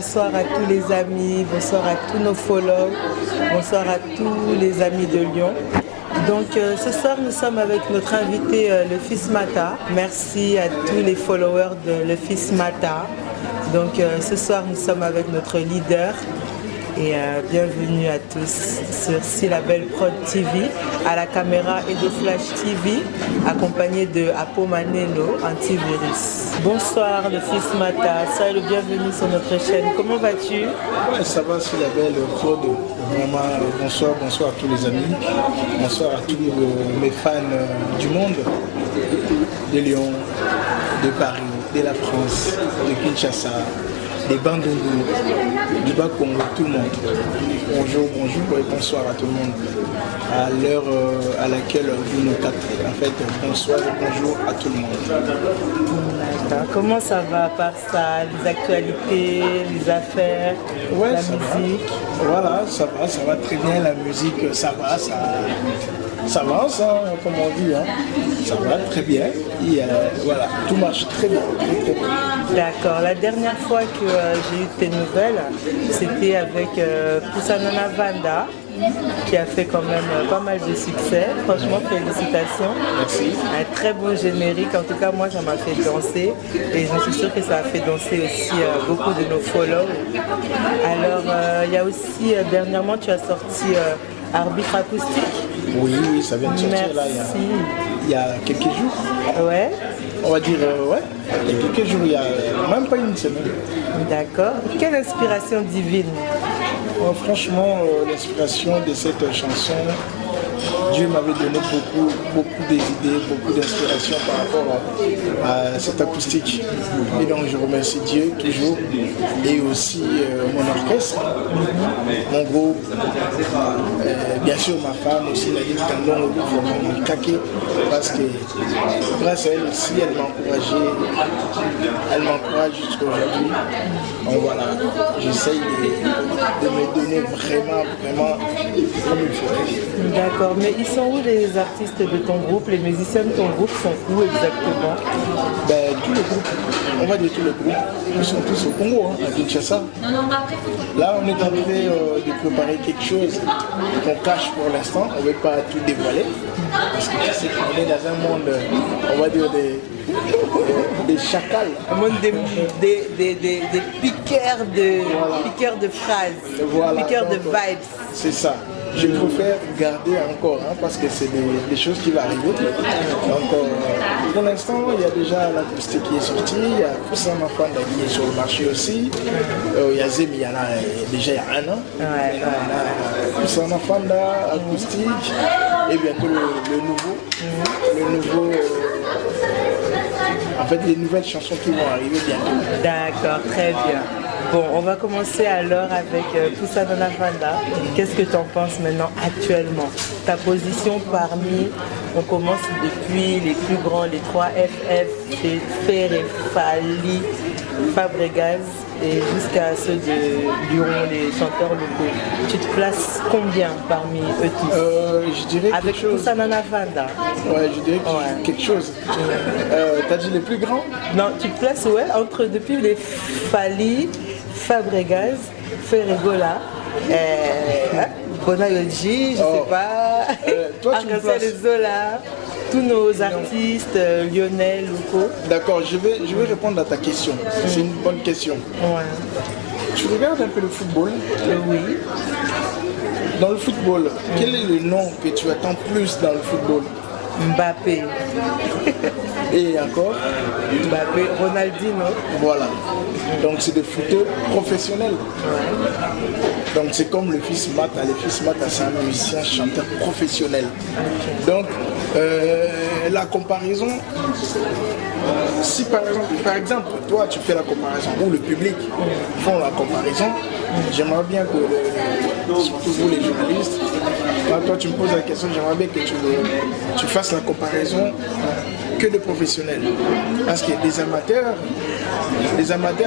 bonsoir à tous les amis, bonsoir à tous nos followers, bonsoir à tous les amis de Lyon. Donc ce soir nous sommes avec notre invité le fils Mata. Merci à tous les followers de le fils Mata. Donc ce soir nous sommes avec notre leader. Et bienvenue à tous sur Syllabel Prod TV, à la caméra et de Flash TV, accompagné de Apo Manelo, antivirus. Bonsoir le fils Mata, soyez le bienvenu sur notre chaîne. Comment vas-tu? Ouais, ça va Syllabel Prod. Vraiment, bonsoir, bonsoir à tous les amis. Bonsoir à tous mes fans du monde, de Lyon, de Paris, de la France, de Kinshasa, des Bandundu, du Bas-Congo, tout le monde. Bonjour, bonjour et bonsoir à tout le monde. À l'heure à laquelle vous nous captez. En fait, bonsoir et bonjour à tout le monde. Comment ça va à part ça? Les actualités, les affaires, ouais, la musique Voilà, ça va très bien. La musique, ça avance, hein, comme on dit. Hein. Ça va très bien. Et voilà, tout marche très bien. Très bien. D'accord. La dernière fois que j'ai eu tes nouvelles, c'était avec Poussanana Vanda, qui a fait quand même pas mal de succès. Franchement, félicitations. Merci. Un très bon générique. En tout cas, moi, ça m'a fait danser. Et je suis sûre que ça a fait danser aussi beaucoup de nos followers. Alors, il y a aussi, dernièrement, tu as sorti Arbitre acoustique. Oui, ça vient de sortir. Merci. Là, il y a quelques jours. Ouais. On va dire, ouais, il y a quelques jours, il y a même pas une semaine. D'accord. Quelle inspiration divine? Franchement, l'inspiration de cette chanson, Dieu m'avait donné beaucoup d'idées, beaucoup d'inspiration par rapport à cette acoustique. Et donc je remercie Dieu toujours et aussi mon orchestre, mon groupe, bien sûr ma femme aussi, Nadine Tandon, mon caquet, parce que grâce à elle aussi, elle m'encourage jusqu'à aujourd'hui. Donc voilà, j'essaye de me donner vraiment comme il faut. D'accord, mais ils sont où les artistes de ton groupe, les musiciens de ton groupe sont où exactement? Ben, tous les groupes, on va dire tous les groupes, ils sont tous au Congo, hein, à Kinshasa. Là, on est en train de préparer quelque chose qu'on cache pour l'instant, on ne veut pas tout dévoiler, parce que tu sais qu'on est dans un monde, on va dire des chacals. Un monde des piqueurs de phrases, Voilà, piqueurs de donc, vibes. C'est ça. Je préfère garder encore, hein, parce que c'est des choses qui vont arriver. Donc, pour l'instant, il y a déjà l'acoustique qui est sortie, il y a Poussin Mafanda qui est sur le marché aussi. Il y a Zemi, il y en a déjà il y a un an. Ouais. Poussin Mafanda, acoustique, et bientôt le nouveau. En fait, les nouvelles chansons qui vont arriver bientôt. D'accord, très bien. Bon, on va commencer alors avec Poussanana Vanda. Qu'est-ce que tu en penses maintenant actuellement? Ta position parmi, on commence depuis les plus grands, les 3 FF, c'est Ferré, Fali, Fabregas et jusqu'à ceux de Lyon, les chanteurs locaux. Tu te places combien parmi eux tous? Je dirais avec quelque chose. Poussanana Vanda. Ouais, je dirais quelque chose. T'as dit les plus grands? Non, tu te places depuis les Fali, Fabregas, Ferregola, Bonayodji, je sais pas, Arcasel Zola, tous nos artistes lyonnais, locaux. D'accord, je vais répondre à ta question. C'est une bonne question. Ouais. Tu regardes un peu le football? Oui. Dans le football, quel est le nom que tu attends plus dans le football? Mbappé. Et encore? Mbappé, Ronaldinho. Voilà. Donc c'est des footeurs professionnels. Donc c'est comme le fils Mata. Le fils Mata, c'est un musicien, chanteur professionnel. Donc la comparaison, si par exemple, toi tu fais la comparaison ou le public font la comparaison, j'aimerais bien que, surtout vous les journalistes, quand toi tu me poses la question, j'aimerais bien que tu fasses la comparaison que de professionnels. Parce que des amateurs,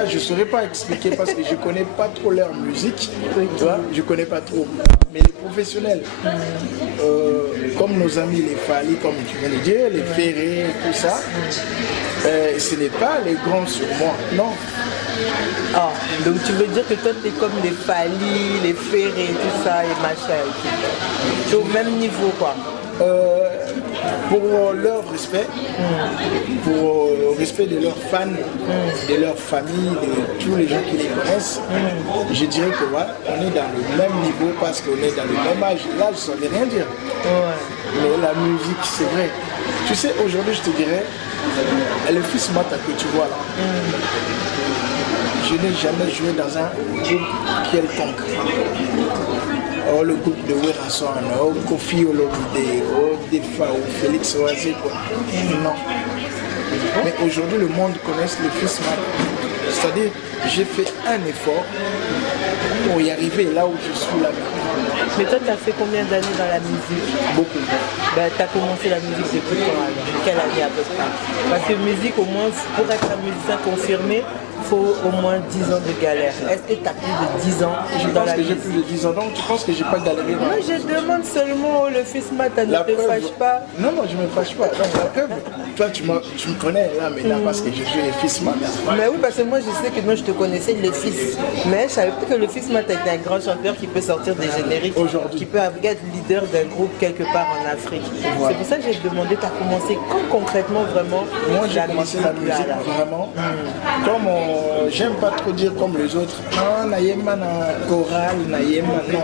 je ne saurais pas expliquer parce que je ne connais pas trop leur musique. Tu vois, je ne connais pas trop. Mais les professionnels, comme nos amis les Fali, comme tu viens de dire, les Ferré, tout ça, Ce n'est pas les grands sur moi, non. Ah, donc tu veux dire que toi t'es comme les Fally, les Ferré, tout ça, et machin et tout. Tu es au même niveau quoi. Pour leur respect, pour le respect de leurs fans, de leur famille, de tous les gens qui les connaissent, je dirais que voilà, on est dans le même niveau parce qu'on est dans le même âge. L'âge, ça ne veut rien dire. Ouais. Mais la musique, c'est vrai. Tu sais, aujourd'hui, je te dirais, le fils Mata que tu vois là, je n'ai jamais joué dans un groupe quelconque. Oh, le groupe de Werason, oh, Kofi Olomide, oh, Defa, oh, Félix Oazé, quoi. Non. Mais aujourd'hui, le monde connaît le fils Mata. C'est-à-dire, j'ai fait un effort pour y arriver là où je suis là maintenant. Mais toi, tu as fait combien d'années dans la musique? Beaucoup. Ben, tu as commencé la musique depuis quand alors? Quelle année à peu près? Parce que musique, au moins, pour être un musicien confirmé, il faut au moins 10 ans de galère. Est-ce que tu as plus de 10 ans dans la musique? J'ai plus de 10 ans, donc tu penses que j'ai pas galéré dans Moi, je demande seulement le fils Mata, ne te fâche pas. Non, non, je me fâche pas. Donc la preuve, toi, tu me connais là maintenant parce que je joue les fils Mata. Mais oui, parce que moi, je sais que moi, je te connaissais le fils. Mais je savais pas que le fils Mata était un grand chanteur qui peut sortir des génériques, qui peut être leader d'un groupe quelque part en Afrique. Voilà. C'est pour ça que j'ai demandé, tu as commencé quand concrètement vraiment? Moi, j'ai commencé la musique vraiment. Comme j'aime pas trop dire comme les autres, ah, Nayema na chorale, Nayema, non.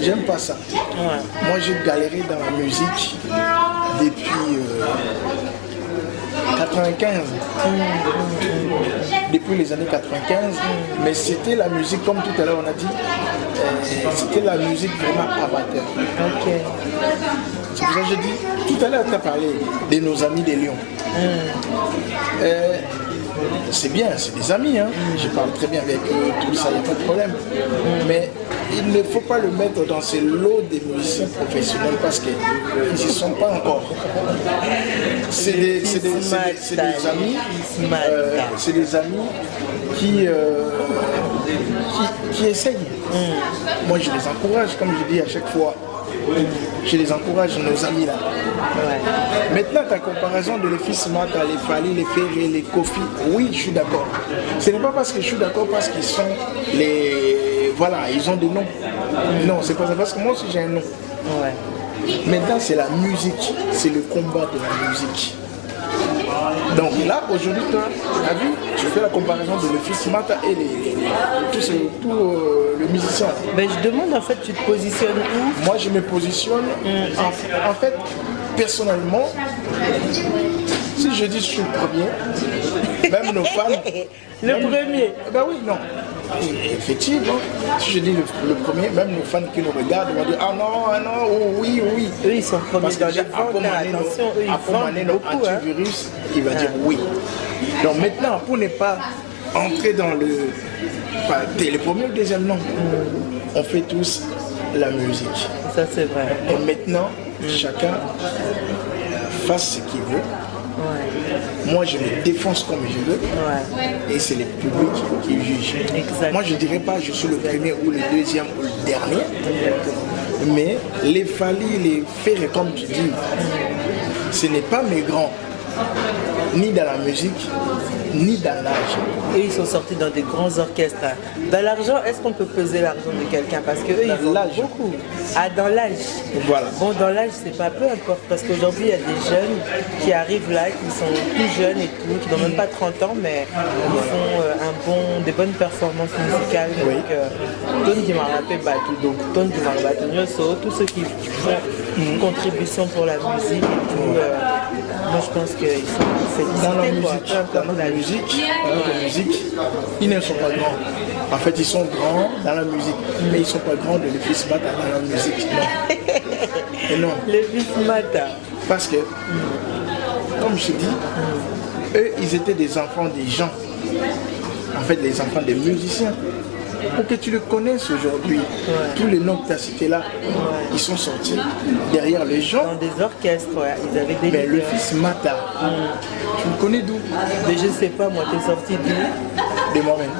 J'aime pas ça. Moi, j'ai galéré dans la musique depuis 95. Depuis les années 95, mais c'était la musique, comme tout à l'heure on a dit, c'était la musique vraiment amateur. C'est pour ça que je dis, tout à l'heure tu as parlé de nos amis des Lions. C'est bien, c'est des amis, hein. Je parle très bien avec eux, tout ça, il n'y a pas de problème. Mais il ne faut pas le mettre dans ces lots des musiciens professionnels parce qu'ils ne sont pas encore. C'est des amis, c'est des amis qui essayent. Moi, je les encourage, comme je dis à chaque fois. Je les encourage, nos amis là. Maintenant, ta comparaison de les fils Mata, les Fally, les Ferré, les Kofi, oui, je suis d'accord. Ce n'est pas parce que je suis d'accord parce qu'ils sont les... Voilà, ils ont des noms. Non, c'est pas ça, parce que moi aussi j'ai un nom. Maintenant, c'est la musique, c'est le combat de la musique. Donc là, aujourd'hui, tu as vu, je fais la comparaison de le fils Mata et tout le musicien. Ben, je demande en fait, tu te positionnes où? Moi, je me positionne, en fait, personnellement, si je dis je suis le premier, même nos fans... premier? Ben oui, non. Effectivement, si je dis le premier, même nos fans qui nous regardent vont dire ah non, oh, oui. Eux ils sont premiers dans les ventes, attention, eux ils vendent beaucoup. Antivirus, il va dire oui. Donc maintenant, pour ne pas entrer dans le premier ou le deuxième nom, on fait tous la musique. Ça c'est vrai. Et maintenant, chacun fasse ce qu'il veut. Moi, je me défonce comme je veux, et c'est le public qui juge. Moi, je ne dirais pas je suis le premier ou le deuxième ou le dernier, mais les Fally, les Ferré, comme tu dis, ce n'est pas mes grands, ni dans la musique, ni dans l'âge. Et ils sont sortis dans des grands orchestres. Dans l'argent, est-ce qu'on peut peser l'argent de quelqu'un? Parce qu'eux, ils ont beaucoup. Ah, dans l'âge. Voilà. Bon, dans l'âge, c'est pas peu importe. Parce qu'aujourd'hui, il y a des jeunes qui arrivent là, qui sont tout jeunes et tout, qui n'ont même pas 30 ans, mais ils font des bonnes performances musicales. Donc, Tony qui m'a rappelé Batou. Donc, Tony qui m'a rappelé tous ceux qui font une contribution pour la musique et tout. Moi, je pense qu'ils sont félicités. Dans la musique, ils ne sont pas grands. En fait, ils sont grands dans la musique, mais ils ne sont pas grands de le fils Mata dans la musique. Non. Et non. Le fils Mata. Parce que, comme je dis, eux, ils étaient des enfants des gens. En fait, les enfants des musiciens. Pour que tu le connaisses aujourd'hui, tous les noms que tu as cités là, ils sont sortis derrière les gens. Dans des orchestres, ils avaient des... Mais le fils Mata, tu le connais d'où? Mais je ne sais pas, moi, tu es sorti d'où? De moi-même.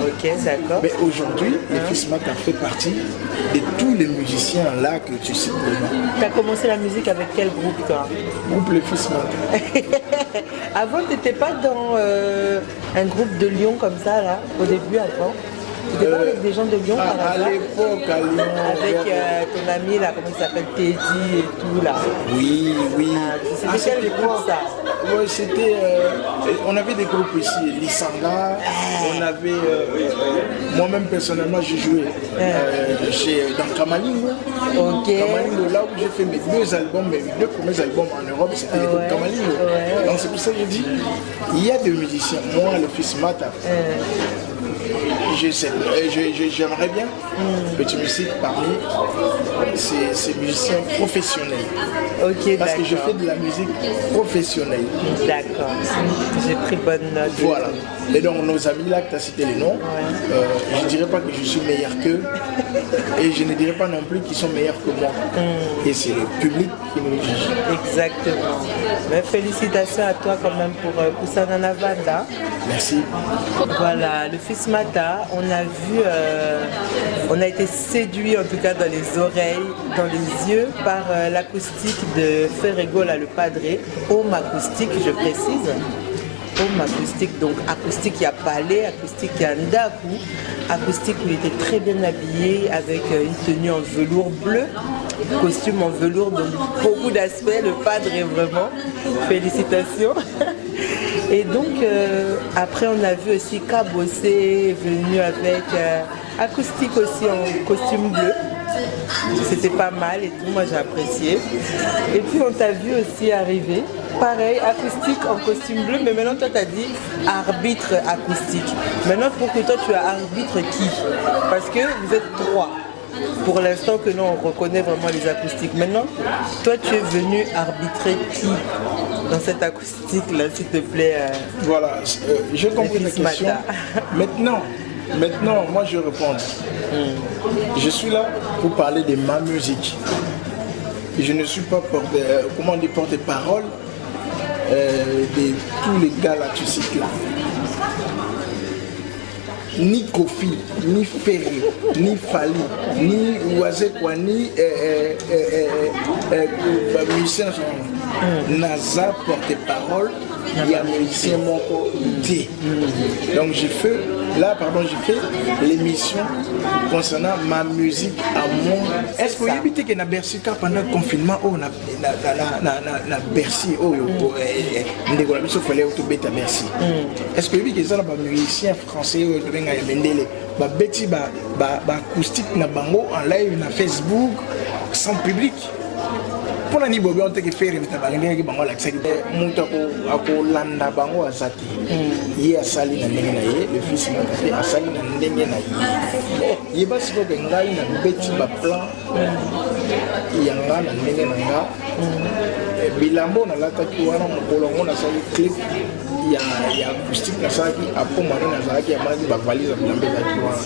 Ok, d'accord. Mais aujourd'hui, le Fils Mata fait partie de tous les musiciens là que tu cites. Tu as commencé la musique avec quel groupe, toi? Groupe Le Fils Mata. Avant, tu n'étais pas dans un groupe de Lyon comme ça, là, au début, avant? Tu n'étais pas avec des gens de Lyon, par À hasard? l'époque, à Lyon. Avec ton ami, là, comment il s'appelle, Teddy et tout, là. Oui, oui. C'était quel groupe, ça? Oui, c'était... on avait des groupes ici, Lisanga, on avait... moi-même, personnellement, j'ai joué dans Kamalingo. Ok. Kamalingo, là où j'ai fait mes deux albums, mes deux premiers albums en Europe, c'était les groupes Kamalingo. Donc c'est pour ça que je dis, il y a des musiciens, moi, le Fils Mata, j'aimerais bien que tu me cites parmi ces musiciens professionnels. Ok, parce que je d'accord. fais de la musique professionnelle. D'accord. J'ai pris bonne note. Voilà. Et donc nos amis là que tu as cité les noms, je ne dirais pas que je suis meilleur qu'eux et je ne dirais pas non plus qu'ils sont meilleurs que moi. Et c'est le public qui nous juge. Exactement. Mais félicitations à toi quand même pour Kusanana Vanda. Merci. Voilà, le Fils Mata, on a vu, on a été séduit en tout cas dans les oreilles, dans les yeux par l'acoustique de Ferrego, là, le padré, home acoustique, je précise. Home acoustique, donc acoustique, il y a palais, acoustique, il y a ndaku, acoustique où il était très bien habillé avec une tenue en velours bleu, costume en velours, donc beaucoup d'aspects, le padré vraiment, félicitations. Et donc après on a vu aussi Kabossé venu avec acoustique aussi en costume bleu. C'était pas mal et tout, moi j'ai apprécié. Et puis on t'a vu aussi arriver, pareil, acoustique en costume bleu, mais maintenant toi t'as dit arbitre acoustique. Maintenant pour que toi tu as arbitre qui? Parce que vous êtes trois. Pour l'instant que nous on reconnaît vraiment les acoustiques. Maintenant, toi tu es venu arbitrer qui dans cette acoustique là, s'il te plaît? Voilà, j'ai compris ta question. Maintenant, moi je réponds. Je suis là pour parler de ma musique. Je ne suis pas porte-parole de tous les gars là tu cites là. Ni Kofi, ni Ferry, ni Fali, ni Ouazekwa, ni musicien Naza porte-parole, il y a musicien Moko D. Donc j'ai fait l'émission concernant ma musique à moi. Est-ce que vous avez dit que na Bercy pendant le confinement, na Bercy, est-ce que vous avez dit que ça na musicien français beti acoustique na bango en live na Facebook sans public? Pour la nibo on te que faire metabalinga bango la kisaki mutu akolanda bango azati ye asali na ndenge na ye le Fils Mata asali na ndenge na ye basi ko ngai na beti ba plan yanga na ndenge na nga bilambo na lataki wana mokolo ngona sali clip ya acoustique na saki apo mwana na zaki ya mali ba valise bilambo zaki wana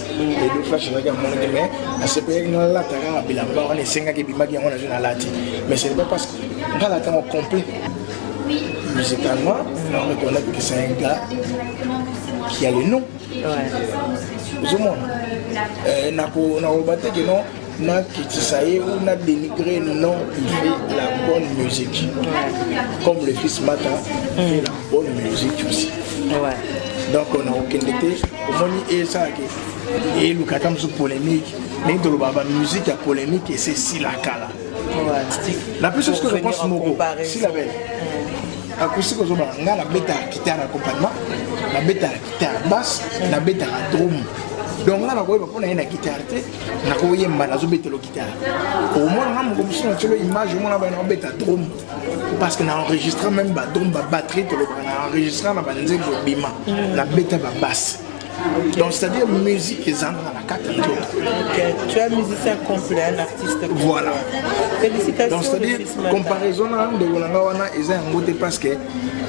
et du flash zaki mwana mais na sepe na lataka bilambo wana senga ke bimaki ngona na lati mais c'est pas parce que dans la temps complet musicalement on reconnaît que c'est un gars qui a le nom. Tout le monde na robaté que non na Kitisaye ou na dénigré non, il fait la bonne musique. Comme le Fils Mata fait la bonne musique aussi. Donc on a aucun été au moins et ça et le katam sous polémique mais de la musique à polémique et c'est si la cala. La plus chose que je pense Moko si la belle acoustique aux hommes on a la bêta guitare accompagnement la bêta guitare basse la bêta drum. Donc là, on a une guitare, on a une guitare. Au moins, on a une image, on a une drum. Parce qu'on a enregistré même la drum, la batterie, on a enregistré la bêta basse. Donc c'est-à-dire musique et zang dans la carte. Tu es un musicien complet, un artiste complet. Voilà. Félicitations. Donc c'est-à-dire comparaison de Wolanga ils ont un mot parce que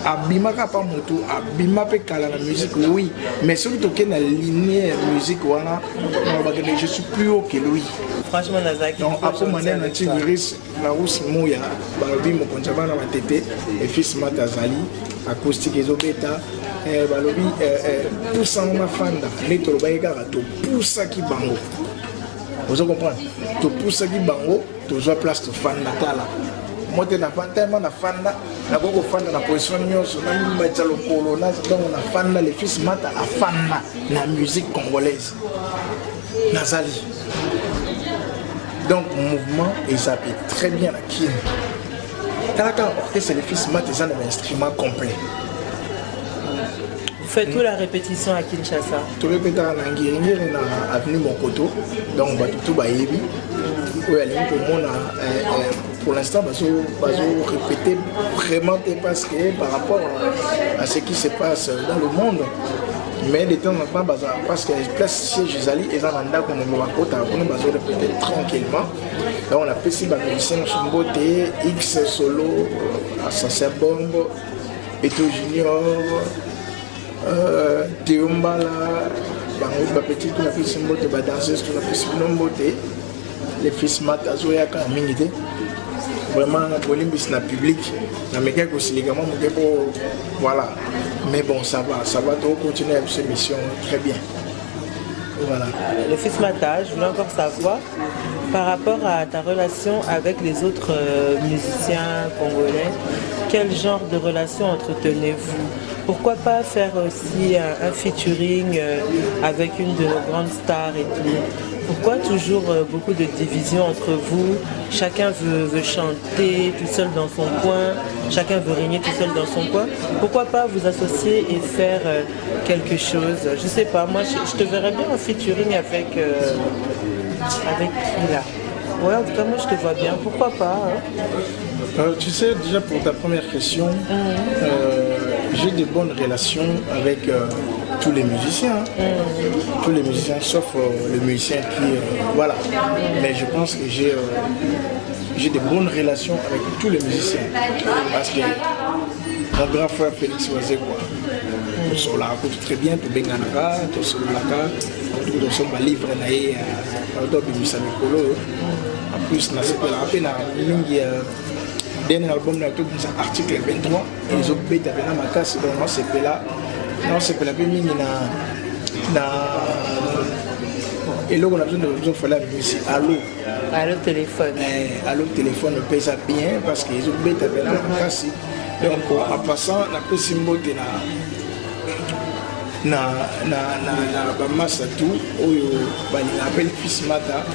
abimaka pas moto abimape kala la musique oui mais surtout que na lignée musique wana je suis plus haut que lui. Franchement Nazaki. Donc après mané na Tigris la rousse mouya ba bi mo konjaba na tete et Fils Mata zali acoustique ezobeta balobi poussa na fanda neto lobayekaka to poussa ki bango. Vous comprenez? To poussa ki bango to zo place to fanda tala. Moi te na fanda na fanda na koko fanda na position nyonso na mimba tsa lokolo na donc na fanda le fils Mata a fanda na musique congolaise. Nazali. Donc mouvement et ça fait très bien la kin. Quand c'est le fils Mata c'est un instrument complet. Vous faites toute la répétition à Kinshasa? Tout répéter à Ngiri na avenue Mokoto. Donc tout ba yebi. Pour l'instant, je vais répéter vraiment parce que par rapport à ce qui se passe dans le monde. Mais de temps en temps, parce que les places sièges Jali et Zamanda, qu'on va répéter tranquillement. Donc on a fait si musiciens Chumbote, X Solo, Assassin Bombe, Eto Junior, Théombala, Petit, tout a fait Chumbote, Danseuse, tout a fait Chumbote. Les fils Mata Zoyaka Mingité. Vraiment, Bolimbis na public. Na meka aussi légalement, voilà. Mais bon, ça va tout continuer avec cette mission très bien. Voilà. Le fils Mata, je voulais encore savoir par rapport à ta relation avec les autres musiciens congolais, quel genre de relation entretenez-vous? Pourquoi pas faire aussi un featuring avec une de nos grandes stars et tout? Pourquoi toujours beaucoup de divisions entre vous? Chacun veut chanter tout seul dans son coin, chacun veut régner tout seul dans son coin. Pourquoi pas vous associer et faire quelque chose? Je sais pas, moi je te verrais bien en featuring avec qui là? Ouais, en tout cas moi je te vois bien, pourquoi pas hein? Tu sais, déjà pour ta première question, j'ai de bonnes relations avec tous les musiciens. Tous les musiciens, sauf le musicien qui... voilà. Mais je pense que j'ai de bonnes relations avec tous les musiciens. Parce que mon grand frère Félix Oazé, nous sommes là, très bien, tout bien, tout sommes là, nous sommes livres, en plus, nous sommes dernier album na tout article 23 et les autres bêtes avec ma casse donc moi c'est là non c'est que la bien na et là on a besoin de faire la musique allo téléphone pèse bien parce que les autres bêtes avec ma casse donc en passant la petite mode na masse tout oyo bali appelle fils Mata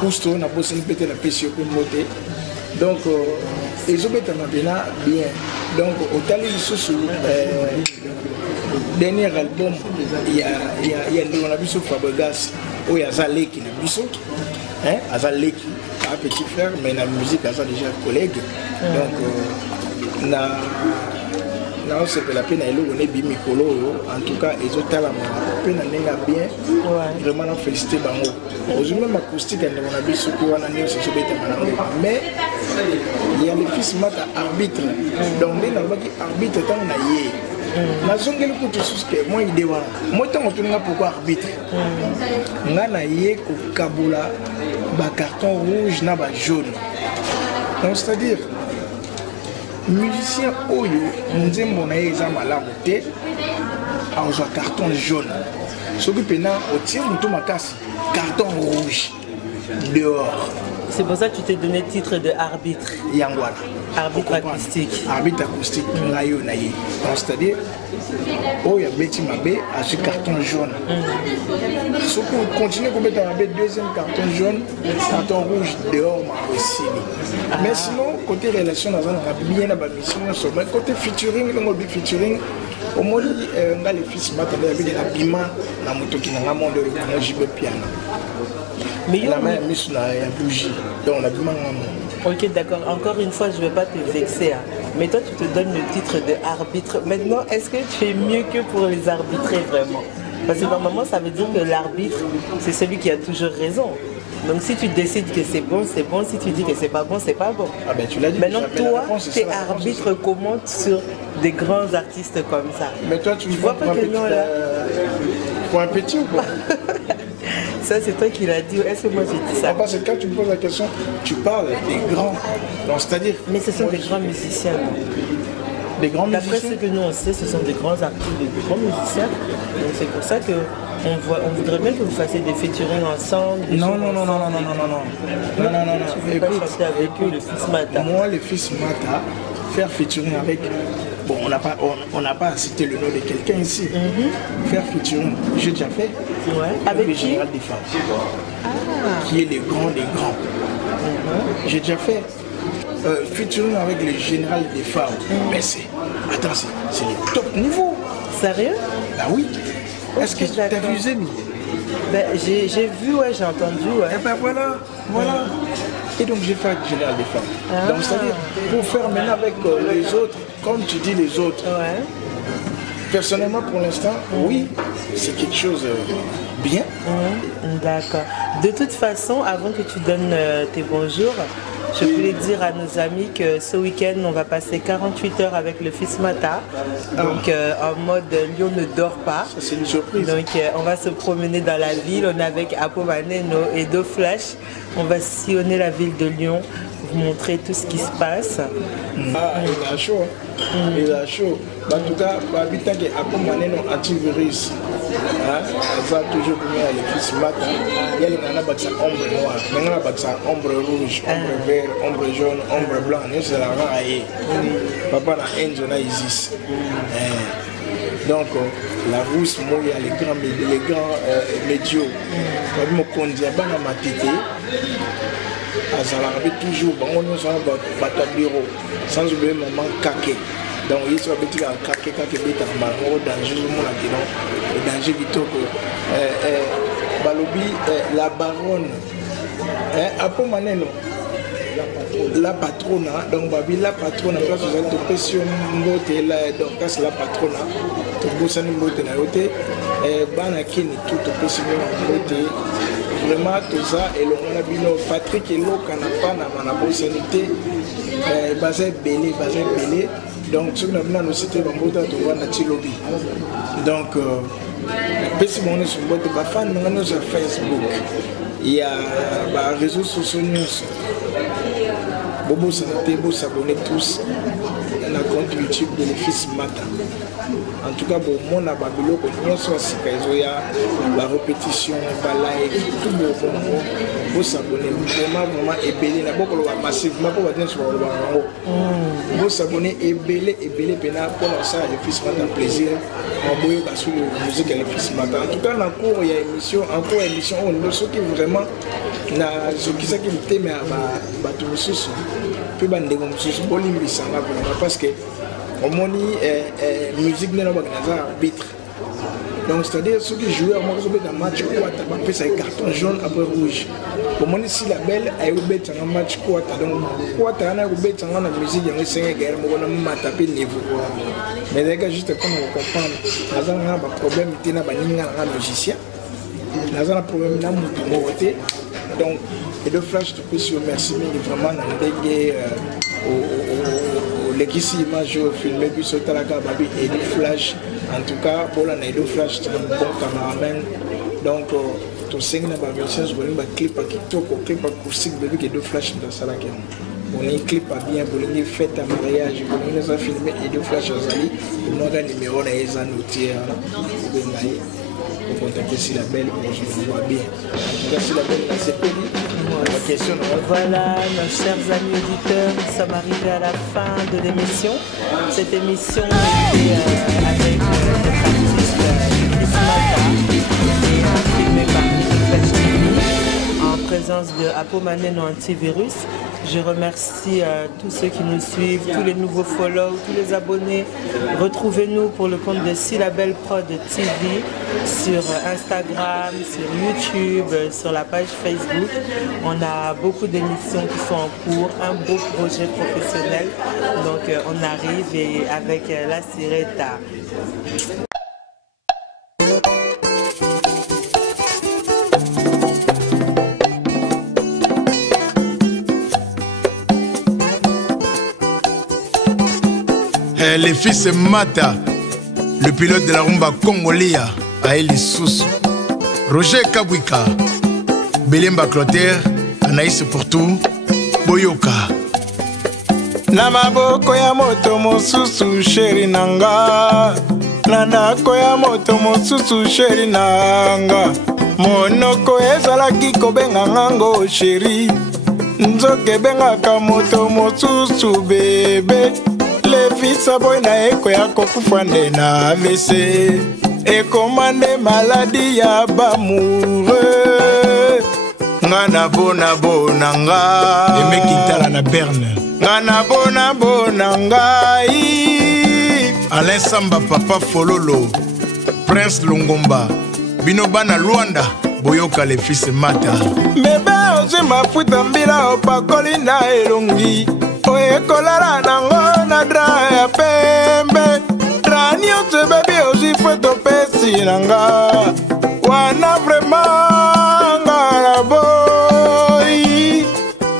Cousteau na bossé peut-être la pêche pour monter. Donc les autres bien. Donc au tali sous dernier album il y a on a vu sur Fabregas où il y a Zaleki na biso hein Zaleki un petit frère mais la musique a déjà collègue. Donc non c'est que la peine on est bimicolo en tout cas les autres là peine bien vraiment on féliciter bango aujourd'hui même acoustique on a vu ce qu'on a mis sur mais il y a le fils Mata arbitre donc on a dit arbitre tant on a yé na zongeli ko tous que moi idée wa moi tant on tourne pourquoi arbitre ngana yé ko kabula ba carton rouge na ba jaune donc c'est-à-dire musicien oyo nzembo na ye eza malamu te azwa carton jaune soki pena otie moto makasi carton rouge dehors. C'est pour ça que tu t'es donné le titre de arbitre. Yangwana. Arbitre acoustique. Arbitre acoustique. C'est-à-dire, oh, il y a Betty Mabé à ce carton jaune. Si on continue à mettre un deuxième carton jaune, carton rouge dehors, aussi. Mais sinon, côté relation, on a bien la mission. Mais côté featuring, le featuring, au moins, on a les fils Mata avec des habillements dans mon toki dans le monde de JB piano. Mais la main mise sur la bougie, donc on a du mal. Ok, d'accord. Encore une fois, je ne vais pas te vexer. Hein. Mais toi, tu te donnes le titre de arbitre. Maintenant, est-ce que tu es mieux que pour les arbitrer vraiment? Parce que normalement, ça veut dire que l'arbitre, c'est celui qui a toujours raison. Donc si tu décides que c'est bon, c'est bon. Si tu dis que c'est pas bon, c'est pas bon. Ah ben tu l'as dit. Maintenant, toi, tes arbitres commentent sur des grands artistes comme ça. Mais toi, tu vois pas que non là. Pour un petit ou quoi? Ça, c'est toi qui l'as dit. Est-ce que moi j'ai dit ça? Parce que quand tu me poses la question, tu parles des grands. C'est-à-dire. Mais ce sont des grands musiciens. des grands D'après musiciens. ce que nous on sait, ce sont des grands artistes, des grands musiciens. Donc c'est pour ça que on voudrait bien que vous fassiez des featuring ensemble. Non. Tu veux pas chanter avec eux, le Fils Mata? Moi, le Fils Mata, faire featuring avec. Bon, on n'a pas cité le nom de quelqu'un ici. Faire featuring, j'ai déjà fait. Ouais. Avec le qui? général des femmes. Qui est le grand des grands. J'ai déjà fait. Featuring avec le général des femmes. Mais c'est. Attends, c'est le top niveau. Sérieux? Bah oui. Est-ce que tu as d'accord. vu Zemi? Ben, j'ai vu, ouais, j'ai entendu. Ouais. Et ben voilà. Et donc j'ai fait avec le général des femmes. Donc c'est-à-dire, pour faire maintenant avec les autres, comme tu dis les autres, Ouais. personnellement pour l'instant, oui, c'est quelque chose bien. D'accord. De toute façon, avant que tu donnes tes bonjours, je voulais dire à nos amis que ce week-end, on va passer 48 heures avec le Fils Mata. Donc en mode Lyon ne dort pas. Ça, c'est une surprise. Donc on va se promener dans la ville. On est avec Apo Maneno et Do Flash. On va sillonner la ville de Lyon, vous montrer tout ce qui se passe. Ah, il a chaud. Il a chaud. En tout cas, habitant que Apo Maneno antivirus, ça toujours pour moi le Fils Mata. Il y a les ombre noire, maintenant ombre rouge, ombre vert, ombre jaune, ombre blanc. Nous c'est la raille. Papa na Enzo na Isis. Donc la rousse, moi il y a les grands médios. Comme mon conduit à ma tête. Azala toujours bango sur un bureau sans oublier maman Kake. Donc il soit petit à Kake beta malheureux danger mon là le danger qui toque balobi la baronne Apo Maneno la patrona donc babi la patrona place vous êtes pression mbote là donc c'est la patrona to bossa ni mbote na yote bana kini tout pression mbote. Vraiment tout ça et le monabino Patrick et l'eau canapa na bonsanité basé belé donc tu n'as nous cité bambota to wana tilobi donc petit mon sur boîte ba fan na sur Facebook il y a ba réseaux sociaux bobo santé beau s'abonner tous na compte YouTube de le Fils Mata. En tout cas, bon, mon ababilo, bon, soit si la répétition, la live, tout le monde, vous s'abonner, vraiment ébélé, n'a pas le massivement pour votre sur le barreau. Vous s'abonner ébélé, pour ça, le Fils Mata plaisir, en boyau, sur la musique et le Fils Mata. En tout cas, en cours, il y a émission, on ne sait qui vraiment, ce qui s'est qui me à tout le sous, puis bandé comme sous, parce que au moni musique n'est pas un arbitre. Donc c'est-à-dire ceux qui jouent moi je vais dans match quoi tu vas faire carton jaune après rouge. Au moni si la belle a eu bête un match quoi donc quoi tu as eu bête en musique il y a 5 guerres moi on m'a tapé niveau. Mais les gars juste comme on comprend là on a un problème il y a un musicien. Là on a un problème là moto donc et de flash tu peux sur merci mais vraiment dans des les qui s'image filmé puis sur la gababi et du flash en tout cas pour la naïdo flash c'est un bon cameraman donc tout ce qui n'a pas version je voulais un clip qui toque au clip acoustique bébé qui est de flash dans ça là on est clip pas bien pour les fêtes à mariage pour nous a filmé et de flash azali pour moi un numéro na les annotiers pour contacter si la belle je vous vois bien en tout cas si la belle c'est poli. Voilà, nos chers amis auditeurs, nous sommes arrivés à la fin de l'émission. Cette émission était avec notre artiste Fils Mata et filmée par Flash TV en présence de Apo Maneno Antivirus. Je remercie tous ceux qui nous suivent, tous les nouveaux follow, tous les abonnés. Retrouvez-nous pour le compte de Silabel Prod TV sur Instagram, sur YouTube, sur la page Facebook. On a beaucoup d'émissions qui sont en cours, un beau projet professionnel. Donc on arrive et avec la Sireta. Les Fils Mata, le pilote de la rumba Congolia, Aélie Soussou, Roger Kabwika, Belemba Clotaire, Anaïs Portou, Boyoka. na maboko ya moto mosusu sheri nanga, na ndako ya moto mosusu sheri nanga, monoko ezalaki kobenga ngango sheri, nzoka ebengaka moto mosusu bebe, lefisa boy na eko ya kokufa nde na AVC, ekomande maladi ya bamoureux. Ngana bona bona nga Emekitala na Berne. Ngana bona bona ngai Alain Samba Papa Fololo, Prince Lungomba, bino bana Luanda, boyoka le fils Mata. Mebe ozi mafuta mbila opakoli na elongi, oyekolala nango na dra ya pembe, dra nyonso bebi ozi foto pesi nanga, wana vraiment ngana boy,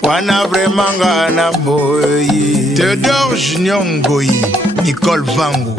wana vraiment ngana boy. Theodore Junior Ngoyi, Nicole Vango.